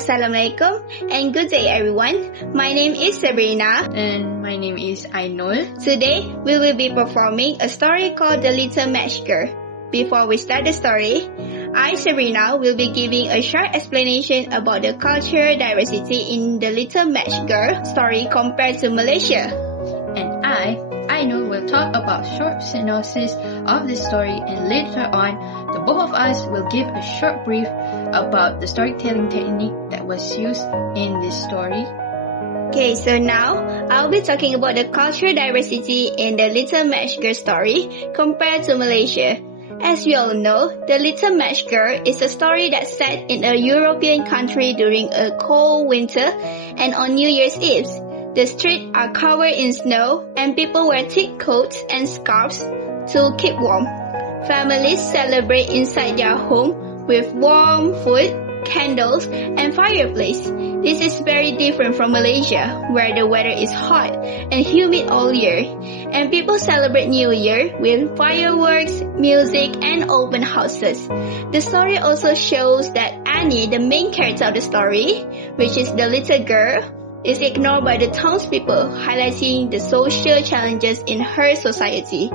Assalamualaikum and good day everyone. My name is Sabrina. And my name is Ainul. Today we will be performing a story called The Little Match Girl. Before we start the story, I, Sabrina, will be giving a short explanation about the cultural diversity in The Little Match Girl story compared to Malaysia. And Ainul, will talk about short synopsis of the story, and later on, the both of us will give a short brief about the storytelling technique that was used in this story. Okay, so now I'll be talking about the cultural diversity in The Little Match Girl story compared to Malaysia. As we all know, The Little Match Girl is a story that's set in a European country during a cold winter and on New Year's Eve. The streets are covered in snow and people wear thick coats and scarves to keep warm. Families celebrate inside their home with warm food, candles, and fireplace. This is very different from Malaysia, where the weather is hot and humid all year, and people celebrate New Year with fireworks, music, and open houses. The story also shows that Annie, the main character of the story, which is the little girl, is ignored by the townspeople, highlighting the social challenges in her society.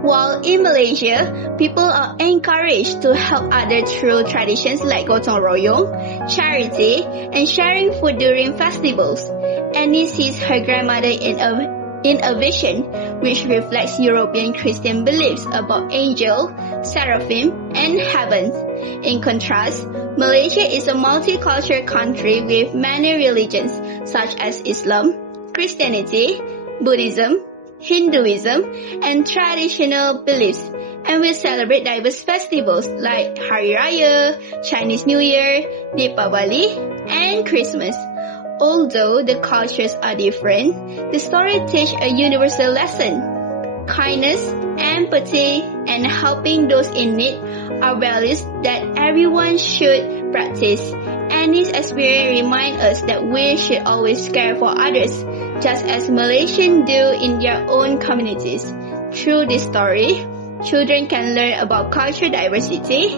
While in Malaysia, people are encouraged to help others through traditions like gotong royong, charity, and sharing food during festivals. Annie sees her grandmother in a vision which reflects European Christian beliefs about angel, seraphim, and heaven. In contrast, Malaysia is a multicultural country with many religions such as Islam, Christianity, Buddhism, Hinduism, and traditional beliefs, and we celebrate diverse festivals like Hari Raya, Chinese New Year, Deepavali, and Christmas. Although the cultures are different, the story teaches a universal lesson. Kindness, empathy, and helping those in need are values that everyone should practice. Annie's experience reminds us that we should always care for others, just as Malaysians do in their own communities. Through this story, children can learn about cultural diversity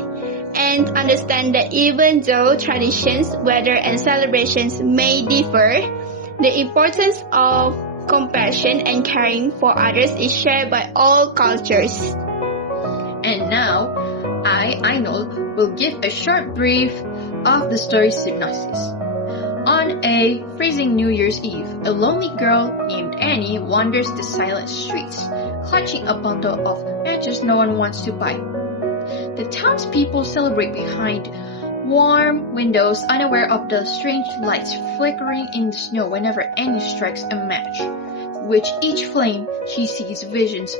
and understand that even though traditions, weather, and celebrations may differ, the importance of compassion and caring for others is shared by all cultures. And now, Ainul, will give a short brief of the story's synopsis. On a freezing New Year's Eve, a lonely girl named Annie wanders the silent streets, clutching a bundle of matches no one wants to buy. The townspeople celebrate behind warm windows, unaware of the strange lights flickering in the snow whenever Annie strikes a match. With each flame, she sees visions,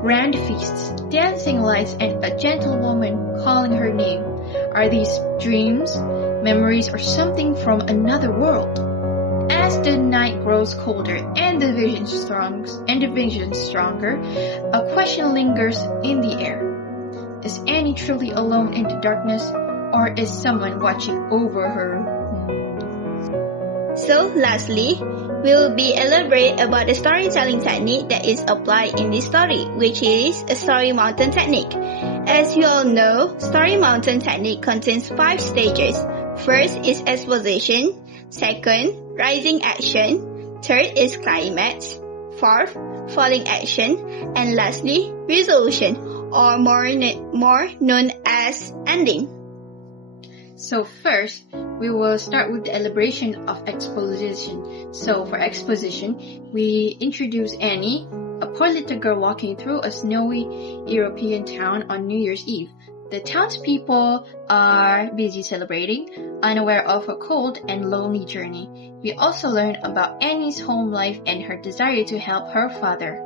grand feasts, dancing lights, and a gentle woman calling her name. Are these dreams, memories, or something from another world? As the night grows colder and the vision stronger, a question lingers in the air. Is Annie truly alone in the darkness, or is someone watching over her? So lastly, we will be elaborate about the storytelling technique that is applied in this story, which is a story mountain technique. As you all know, story mountain technique contains 5 stages. First is exposition, second, rising action, third is climax, fourth, falling action, and lastly, resolution, or more known as ending. So first, we will start with the elaboration of exposition. So for exposition, we introduce Annie, a poor little girl walking through a snowy European town on New Year's Eve. The townspeople are busy celebrating, unaware of her cold and lonely journey. We also learn about Annie's home life and her desire to help her father.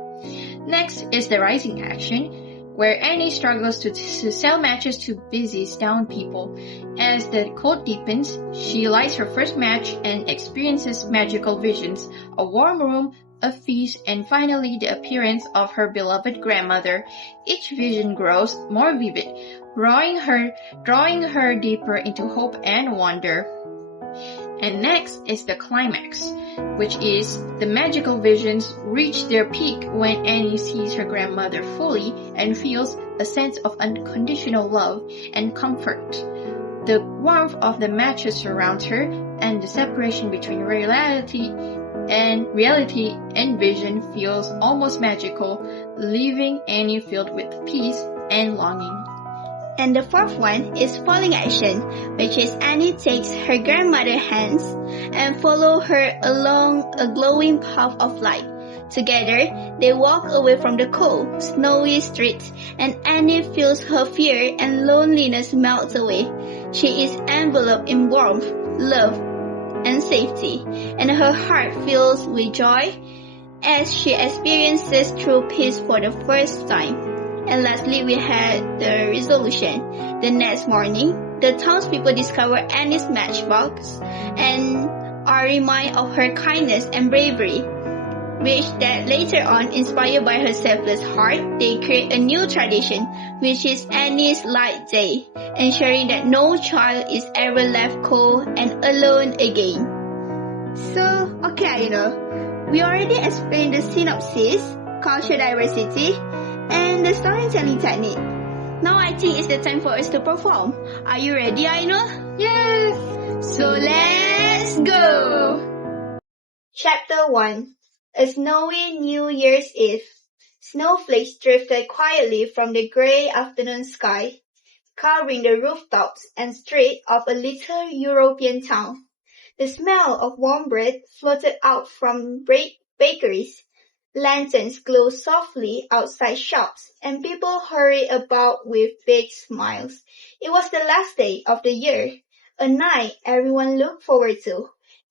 Next is the rising action, where Annie struggles to sell matches to busy town people. As the cold deepens, she lights her first match and experiences magical visions, a warm room, a feast, and finally the appearance of her beloved grandmother. Each vision grows more vivid, drawing her deeper into hope and wonder. And next is the climax, which is the magical visions reach their peak when Annie sees her grandmother fully and feels a sense of unconditional love and comfort. The warmth of the matches surrounds her, and the separation between reality and vision feels almost magical, leaving Annie filled with peace and longing. And the fourth one is falling action, which is Annie takes her grandmother's hands and follow her along a glowing path of light. Together, they walk away from the cold, snowy streets, and Annie feels her fear and loneliness melt away. She is enveloped in warmth, love, and safety, and her heart fills with joy as she experiences true peace for the first time. And lastly, we had the resolution. The next morning, the townspeople discover Annie's matchbox and are reminded of her kindness and bravery, which that later on, inspired by her selfless heart, they create a new tradition, which is Annie's Light Day, ensuring that no child is ever left cold and alone again. So, okay, we already explained the synopsis, cultural diversity, and the storytelling technique. Now I think it's the time for us to perform. Are you ready, Ainul? Yes! So let's go! Chapter 1. A snowy New Year's Eve. Snowflakes drifted quietly from the grey afternoon sky, covering the rooftops and streets of a little European town. The smell of warm bread floated out from bakeries. Lanterns glowed softly outside shops, and people hurried about with big smiles. It was the last day of the year, a night everyone looked forward to.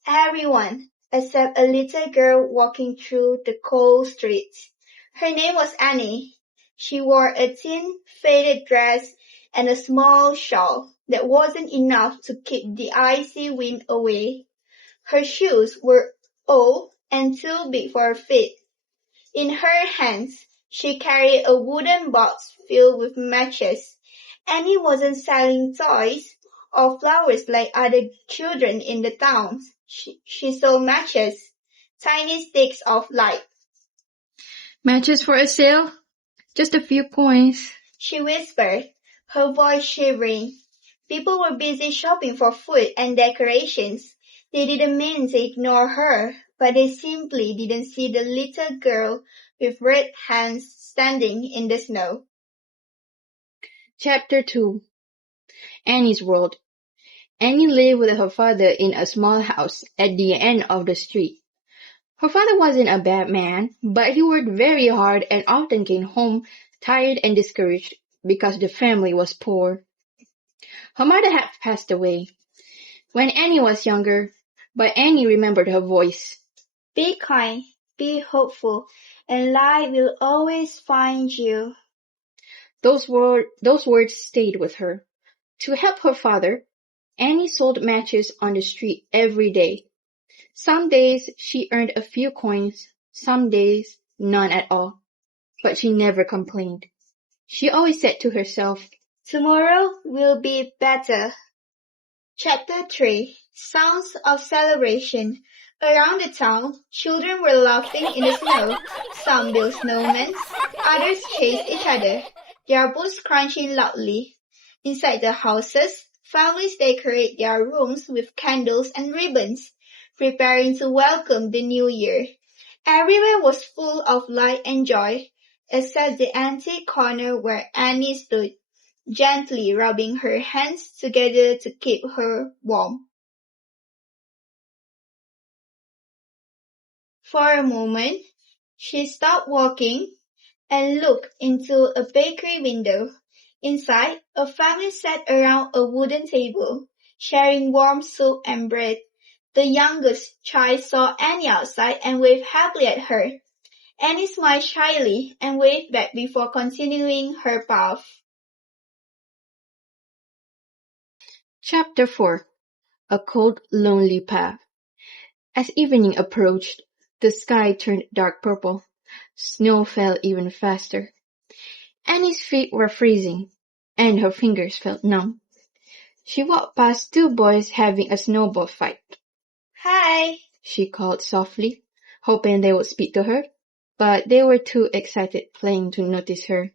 Everyone, except a little girl walking through the cold streets. Her name was Annie. She wore a thin, faded dress and a small shawl that wasn't enough to keep the icy wind away. Her shoes were old and too big for her feet. In her hands, she carried a wooden box filled with matches. Annie wasn't selling toys or flowers like other children in the town. She sold matches, tiny sticks of light. Matches for a sale? Just a few coins. She whispered, her voice shivering. People were busy shopping for food and decorations. They didn't mean to ignore her, but they simply didn't see the little girl with red hands standing in the snow. Chapter 2. Annie's World. Annie lived with her father in a small house at the end of the street. Her father wasn't a bad man, but he worked very hard and often came home tired and discouraged because the family was poor. Her mother had passed away when Annie was younger, but Annie remembered her voice. Be kind, be hopeful, and light will always find you. Those words stayed with her. To help her father, Annie sold matches on the street every day. Some days she earned a few coins, some days none at all. But she never complained. She always said to herself, tomorrow will be better. Chapter 3. Sounds of Celebration. Around the town, children were laughing in the snow. Some built snowmen, others chased each other, their boots crunching loudly. Inside the houses, families decorate their rooms with candles and ribbons, preparing to welcome the new year. Everywhere was full of light and joy, except the empty corner where Annie stood, gently rubbing her hands together to keep her warm. For a moment, she stopped walking and looked into a bakery window. Inside, a family sat around a wooden table, sharing warm soup and bread. The youngest child saw Annie outside and waved happily at her. Annie smiled shyly and waved back before continuing her path. Chapter 4. A Cold, Lonely Path. As evening approached, the sky turned dark purple. Snow fell even faster. Annie's feet were freezing, and her fingers felt numb. She walked past two boys having a snowball fight. Hi, she called softly, hoping they would speak to her, but they were too excited playing to notice her.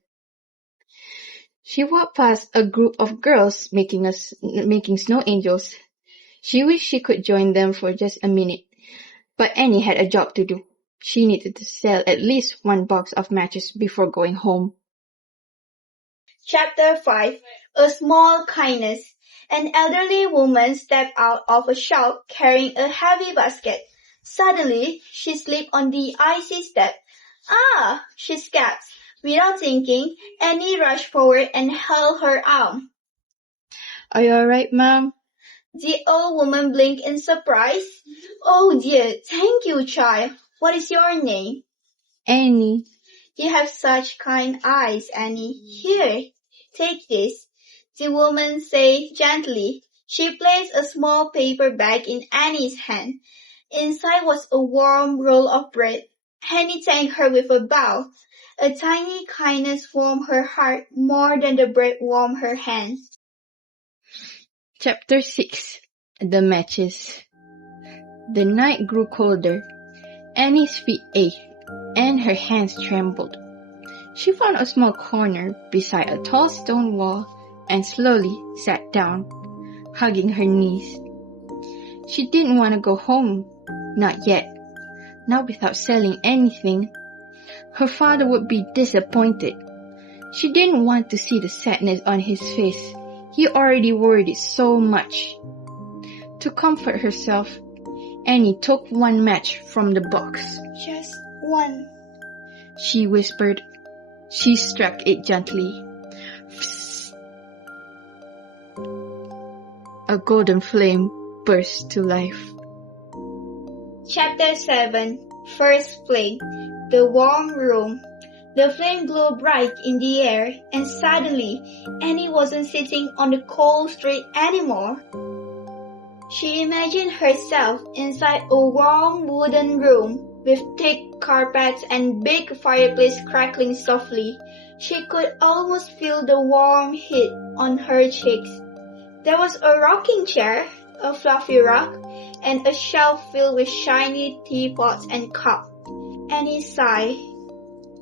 She walked past a group of girls making snow angels. She wished she could join them for just a minute, but Annie had a job to do. She needed to sell at least one box of matches before going home. Chapter 5. A Small Kindness. An elderly woman stepped out of a shop carrying a heavy basket. Suddenly, she slipped on the icy step. Ah! She gasped. Without thinking, Annie rushed forward and held her arm. Are you alright, Mom? The old woman blinked in surprise. Oh dear, thank you, child. What is your name? Annie. You have such kind eyes, Annie. Here, take this. The woman said gently. She placed a small paper bag in Annie's hand. Inside was a warm roll of bread. Annie thanked her with a bow. A tiny kindness warmed her heart more than the bread warmed her hands. Chapter 6. The Matches. The night grew colder. Annie's feet ached, and her hands trembled. She found a small corner beside a tall stone wall and slowly sat down, hugging her knees. She didn't want to go home, not yet, not without selling anything. Her father would be disappointed. She didn't want to see the sadness on his face. He already worried so much. To comfort herself, Annie took one match from the box. Just one, she whispered. She struck it gently. A golden flame burst to life. Chapter 7. First Flame. The Warm Room. The flame glowed bright in the air, and suddenly Annie wasn't sitting on the cold street anymore. She imagined herself inside a warm wooden room with thick carpets and big fireplace crackling softly. She could almost feel the warm heat on her cheeks. There was a rocking chair, a fluffy rug, and a shelf filled with shiny teapots and cups. Annie sighed.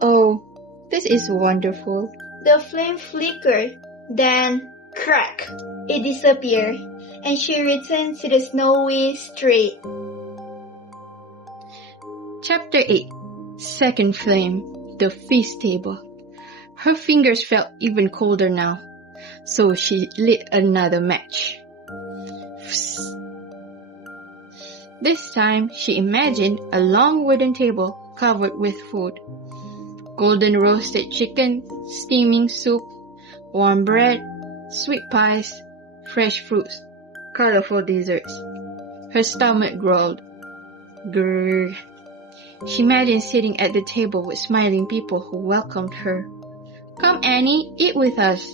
Oh, this is wonderful. The flame flickered, then crack! It disappeared, and she returned to the snowy street. Chapter 8. Second Flame. The Feast Table. Her fingers felt even colder now, so she lit another match. This time, she imagined a long wooden table covered with food. Golden roasted chicken, steaming soup, warm bread, sweet pies, fresh fruits, colorful desserts. Her stomach growled. Grrr. She imagined sitting at the table with smiling people who welcomed her. Come, Annie, eat with us.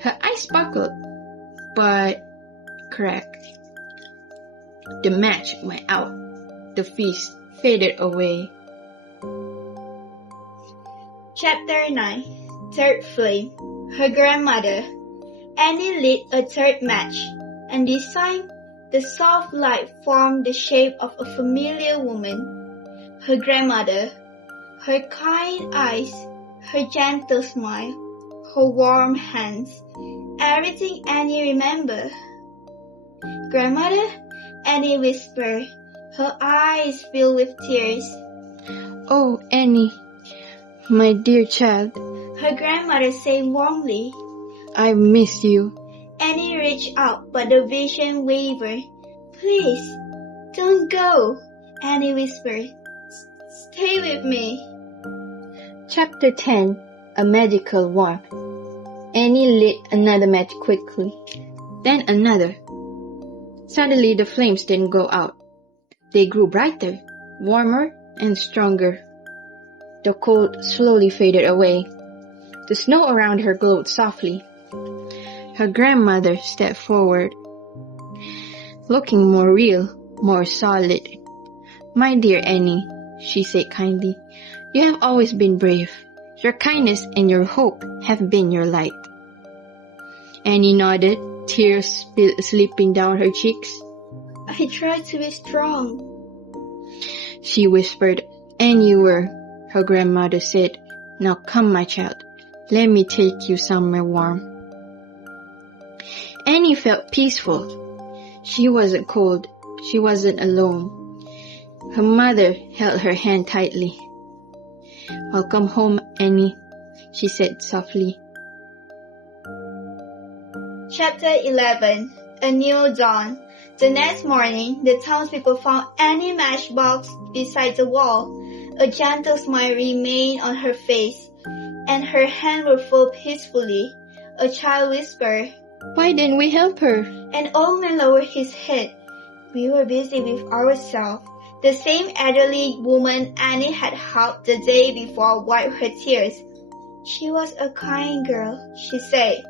Her eyes sparkled, but cracked. The match went out. The feast faded away. Chapter 9. Third Flame. Her grandmother. Annie lit a third match, and this time the soft light formed the shape of a familiar woman. Her grandmother. Her kind eyes, her gentle smile, her warm hands. Everything Annie remembered. Grandmother? Annie whispered, her eyes filled with tears. Oh, Annie, my dear child. Her grandmother said warmly. I miss you. Annie reached out, but the vision wavered. Please, don't go, Annie whispered. Stay with me. Chapter 10. A Magical Warmth. Annie lit another match quickly, then another. Suddenly the flames didn't go out. They grew brighter, warmer, and stronger. The cold slowly faded away. The snow around her glowed softly. Her grandmother stepped forward, looking more real, more solid. My dear Annie, she said kindly, you have always been brave. Your kindness and your hope have been your light. Annie nodded, tears slipping down her cheeks. I tried to be strong, she whispered. And you were, her grandmother said. Now come, my child. Let me take you somewhere warm. Annie felt peaceful. She wasn't cold. She wasn't alone. Her mother held her hand tightly. "Welcome home, Annie," she said softly. Chapter 11. A New Dawn. The next morning, the townspeople found Annie's matchbox beside the wall. A gentle smile remained on her face, and her hands were full peacefully. A child whispered, "Why didn't we help her?" An old man lowered his head. "We were busy with ourselves." The same elderly woman Annie had helped the day before wiped her tears. "She was a kind girl," she said.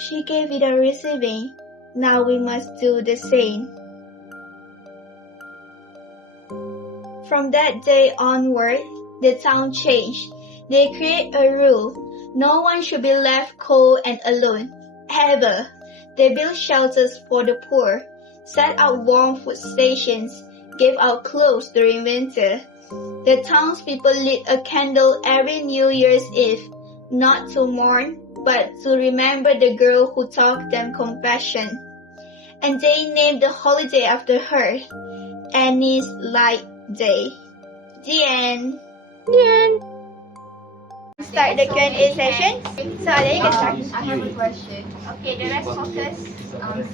"She gave without receiving. Now we must do the same." From that day onward, the town changed. They created a rule. No one should be left cold and alone, ever. They built shelters for the poor, set up warm food stations, gave out clothes during winter. The townspeople lit a candle every New Year's Eve, not to mourn, but to remember the girl who taught them compassion. And they named the holiday after her, Annie's Light Day. The end. The end. Start the Q&A session. So Alia, you can start. I have a question. Okay, the rest focus.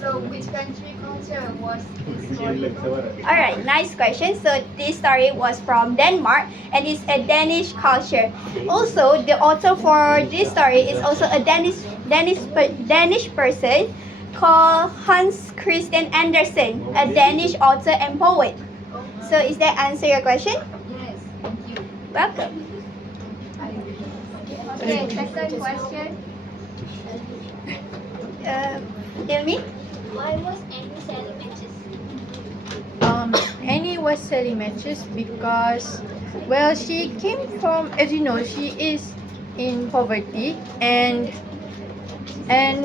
So which country culture was this story from? Alright, nice question. So this story was from Denmark and it's a Danish culture. Also, the author for this story is also a Danish person called Hans Christian Andersen, a Danish author and poet. So is that answer your question? Yes, thank you. Welcome. Okay, second question. Tell me. Why was Annie selling matches? Annie was selling matches because, well, she came from, as you know, she is in poverty, and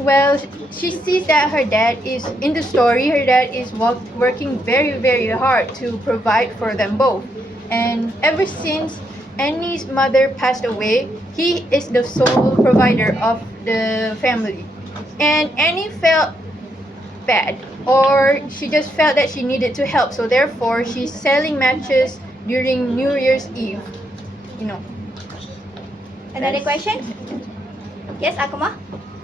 well, she sees that her dad is, in the story, her dad is working very, very hard to provide for them both. And ever since Annie's mother passed away, he is the sole provider of the family. And Annie felt bad, or she just felt that she needed to help, so therefore she's selling matches during New Year's Eve. You know. Another question? Yes, Akuma?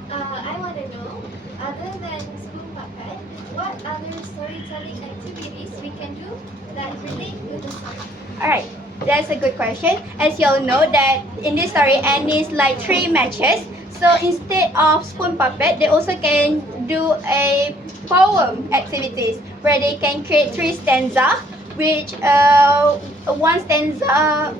I want to know, other than school puppet, what other storytelling activities we can do that relate to the song? Alright, that's a good question. As you all know that in this story, Annie's like 3 matches. So instead of spoon puppet, they also can do a poem activities where they can create 3 stanza, which one stanza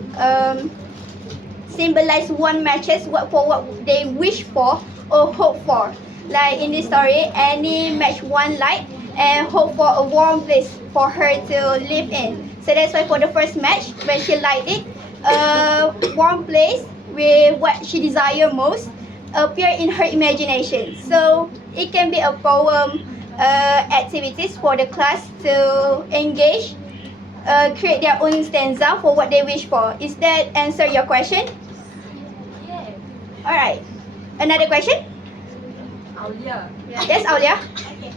symbolize one matches for what they wish for or hope for. Like in this story, Annie match one light and hope for a warm place for her to live in. So that's why for the first match, when she light it, a warm place with what she desire most appear in her imagination. So it can be a poem activities for the class to engage, create their own stanza for what they wish for. Is that answer your question? Yes. Alright. Another question? Aulia. Yes, Aulia? Okay.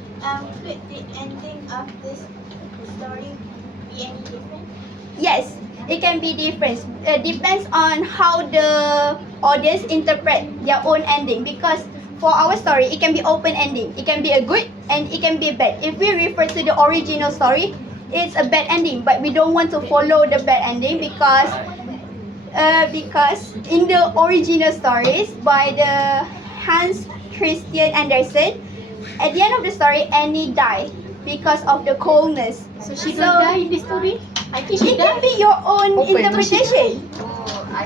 Could the ending of this story be any different? Yes, it can be different. Depends on how the audience interpret their own ending. Because for our story, it can be open ending. It can be a good and it can be bad. If we refer to the original story, it's a bad ending. But we don't want to follow the bad ending because in the original stories by the Hans Christian Andersen, at the end of the story, Annie died because of the coldness. So she don't die in the story? I think she It can died. be your own Open. interpretation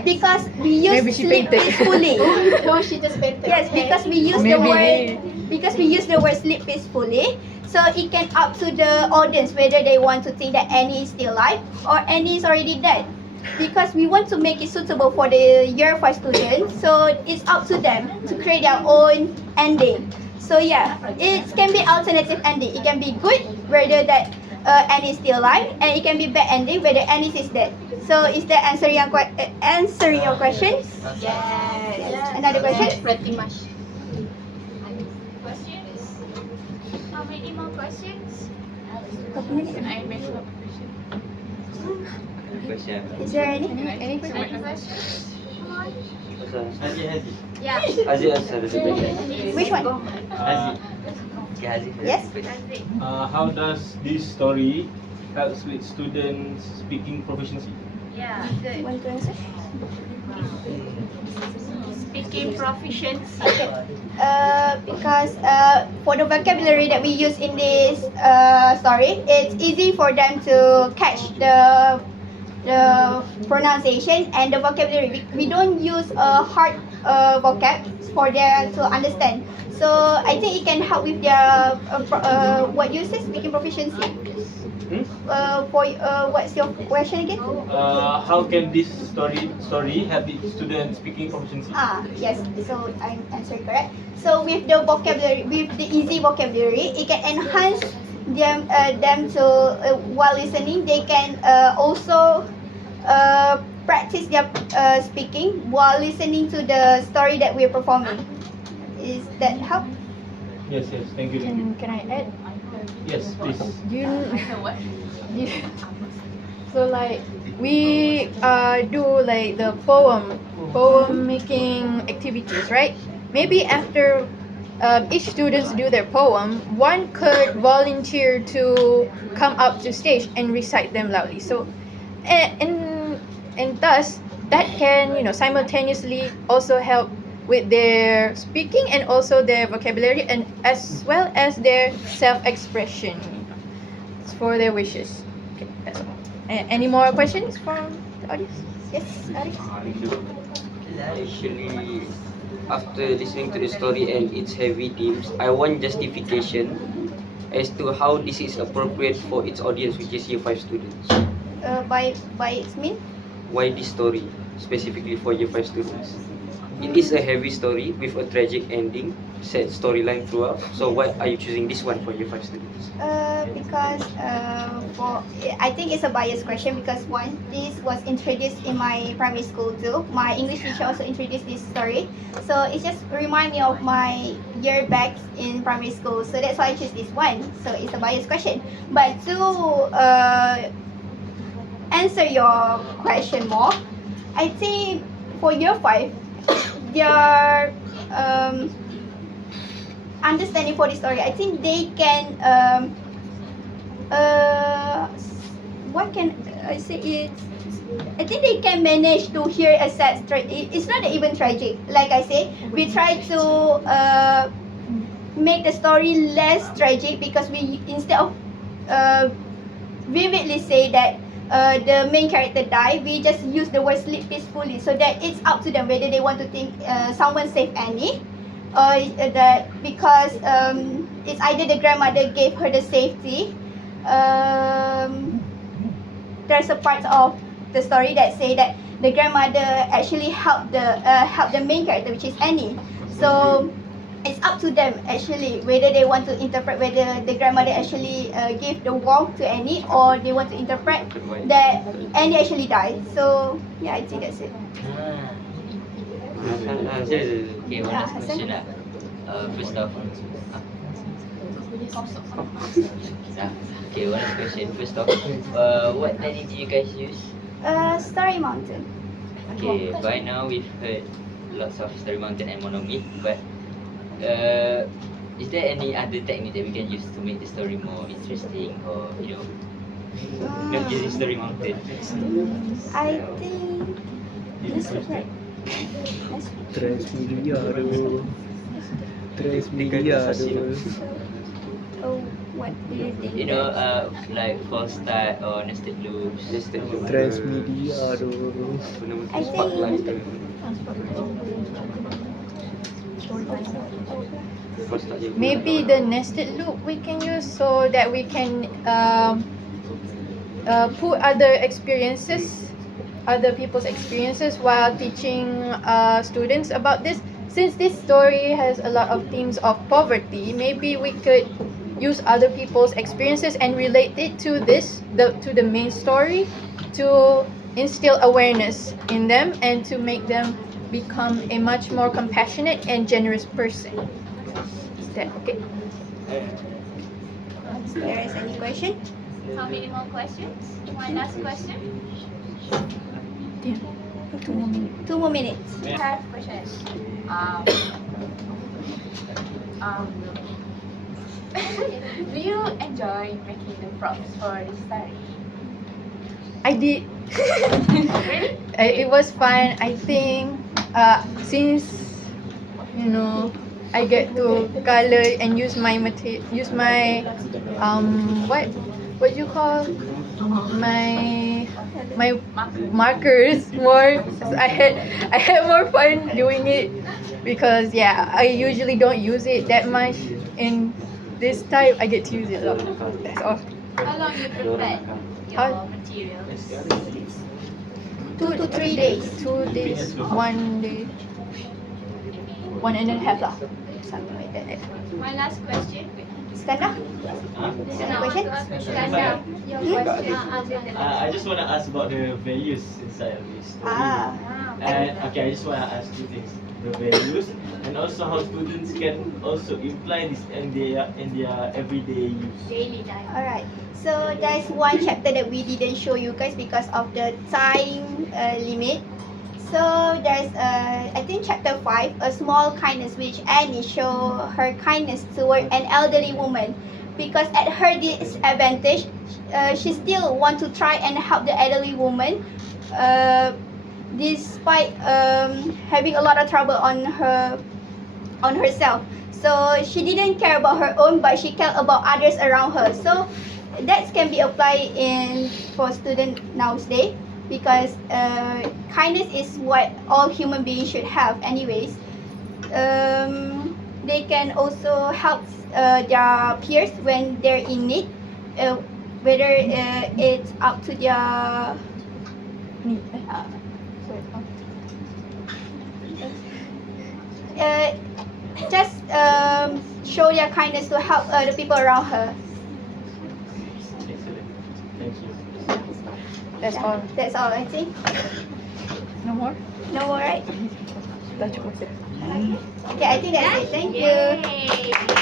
because we use Maybe she sleep painted. peacefully. No, she just painted. Yes, Okay. because we use the word sleep peacefully. So it can up to the audience whether they want to think that Annie is still alive or Annie is already dead. Because we want to make it suitable for the year 5 students, so it's up to them to create their own ending. So yeah, it can be alternative ending. It can be good whether that Annie is still alive, and it can be bad ending whether Annie is dead. So is that answering your question? Yes. Another question? Pretty much. Questions? How many more questions? I make up Question. Is there any? any Any questions? Come on. Haji. Yeah. Haji answer the question. Which one? Okay, Haji. Yes. How does this story helps with students speaking proficiency? Yeah. Good. Want to answer? Speaking proficiency. Because for the vocabulary that we use in this story, it's easy for them to catch the pronunciation and the vocabulary. We don't use a hard vocab for them to understand. So I think it can help with their what you say, speaking proficiency. What's your question again? How can this story help with students speaking proficiency? Yes. So I'm answering correct. So with the vocabulary, with the easy vocabulary, it can enhance them to while listening. They can also practice their speaking while listening to the story that we're performing. Is that help? Yes. Thank you. Can I add? Yes, please. So like we do like the poem making activities, right? Maybe after each students do their poem, one could volunteer to come up to stage and recite them loudly. So and thus that can simultaneously also help with their speaking and also their vocabulary and as well as their self-expression for their wishes. Okay, that's all. Any more questions from the audience? Yes, Arif? Actually, after listening to the story and its heavy themes, I want justification as to how this is appropriate for its audience, which is Year 5 students. By its mean? Why this story specifically for Year 5 students? It is a heavy story with a tragic ending, sad storyline throughout. So why are you choosing this one for Year 5 students? Because I think it's a biased question because this was introduced in my primary school too. My English teacher also introduced this story, so it just remind me of my year back in primary school. So that's why I choose this one. So it's a biased question. But to answer your question more, I think for Year 5, their understanding for the story, I think they can what can I say it? I think they can manage to hear a sad story. It's not even tragic. Like I say, we try to make the story less tragic because we instead of vividly say that the main character died, we just use the word sleep peacefully, so that it's up to them whether they want to think someone saved Annie or that because it's either the grandmother gave her the safety. There's a part of the story that say that the grandmother actually helped the main character, which is Annie. So it's up to them actually whether they want to interpret whether the grandmother actually gave the warmth to Annie or they want to interpret that Annie actually died. So yeah, I think that's it. Okay, one last question lah. First off, okay, one last question. First off, what technique did you guys use? Starry Mountain. Okay, by now we've heard lots of Starry Mountain and Monomyth, but is there any other technique that we can use to make the story more interesting or not using Starry Mountain? I think this is like Transmedia. oh, what do you think? Like false start or nested loops. Transmedia. I think Maybe the nested loop we can use so that we can put other people's experiences while teaching students about this. Since this story has a lot of themes of poverty, maybe we could use other people's experiences and relate it to the main story to instill awareness in them and to make them become a much more compassionate and generous person. Is that okay? Is there is any question? How many more questions? One last question. Yeah. 2 more minutes. 2 more minutes. I have a question. Do you enjoy making the props for this story? I did. Really? It was fun. I think since I get to color and use my what you call my markers more. So I had more fun doing it because I usually don't use it that much. In this time I get to use it a lot. That's all. How long you prepared your materials? 2 to 3 days. 2 days, 1 day, 1.5 lah. Something like that. My last question. Iskandar? Now, question? to ask Iskandar, your question. I just want to ask about the values inside of this story. And okay, I just want to ask two things: the values, and also how students can also imply this in their everyday use. Daily life. Alright, so there's one chapter that we didn't show you guys because of the time limit. So there's I think chapter 5, a small kindness, which Annie show her kindness toward an elderly woman, because at her disadvantage, she still want to try and help the elderly woman, despite having a lot of trouble on herself. So she didn't care about her own, but she cared about others around her. So that can be applied for student nowadays, because kindness is what all human beings should have anyways. They can also help their peers when they're in need, whether it's up to their just show their kindness to help the people around her. Excellent. Thank you. That's all. That's all, I think. No more? No more, right? Dah cukup. Okay, I think that's it. Thank you. Yay!